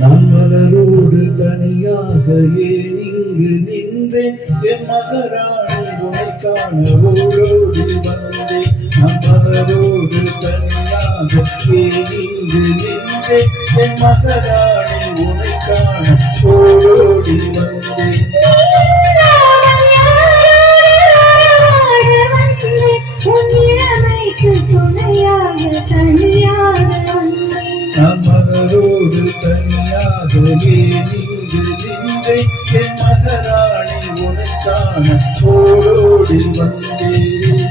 நான் மலரோடு தனியாக ஏன் இங்கு நின்றேன் என் மகராணி உனை காண ஓடோடி வந்தேன் நான் மலரோடு தனியாக ஏன் இங்கு நின்றேன் என் மகராணி உனை காண ஓடோடி வந்தேன் நான் மலரோடு தனியாக ஏன் இங்கு நின்றேன் என் மகராணி உனை காண ஓடோடி வந்தேன்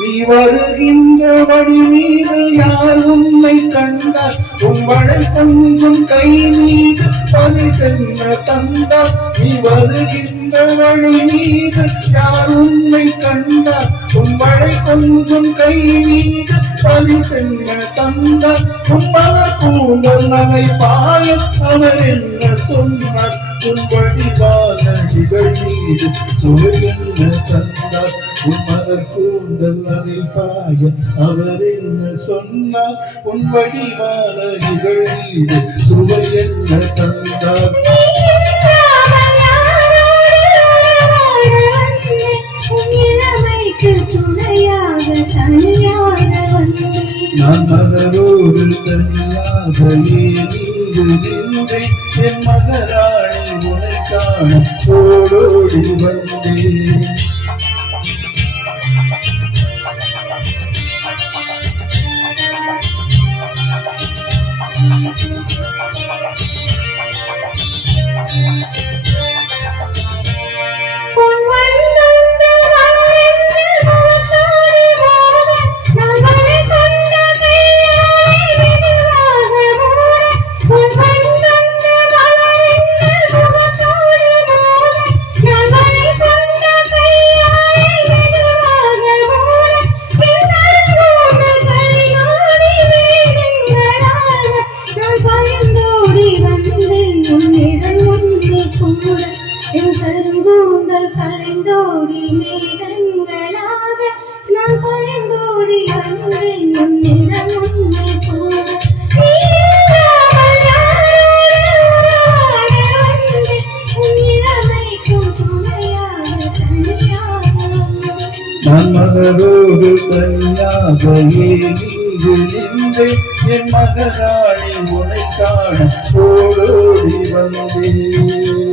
நீ வருகின்ற வழி மீது யார் உன்னை கண்டார் உன் வளை கொஞ்சம் கை மீது பணி சென்ற தந்தார் நீ வருகின்ற வழி மீது யார் உன்னை கண்டார் உன் வளை கொஞ்சம் கை மீது பணி சென்ற தந்தார் உன் மலர் கூந்தல் நகை பாயம் அவர் என்ன சொன்னார் உன் வடிவான நிகழ் மீது சுவை என்ன தந்தார் உன் மலர் கூந்தல் நகை பாய அவர் என்ன சொன்னார் உன் வடிவான நிகழ் மீது சுவை என்ன தந்தார் நான் மலரோடு தனியாக ஏன் இங்கு நின்றேன் என் மகராணி உனை காண ஓடோடி வந்தேன் கலைந்தோடி மேகங்களாக நான் கலைந்தோடி வந்தேன் உன்னிடம் உன்னை கூட நான் மலரோடு தனியாக ஏன் இங்கு நின்றேன் என் மகராணி உனை காண ஓடோடி வந்தேன்.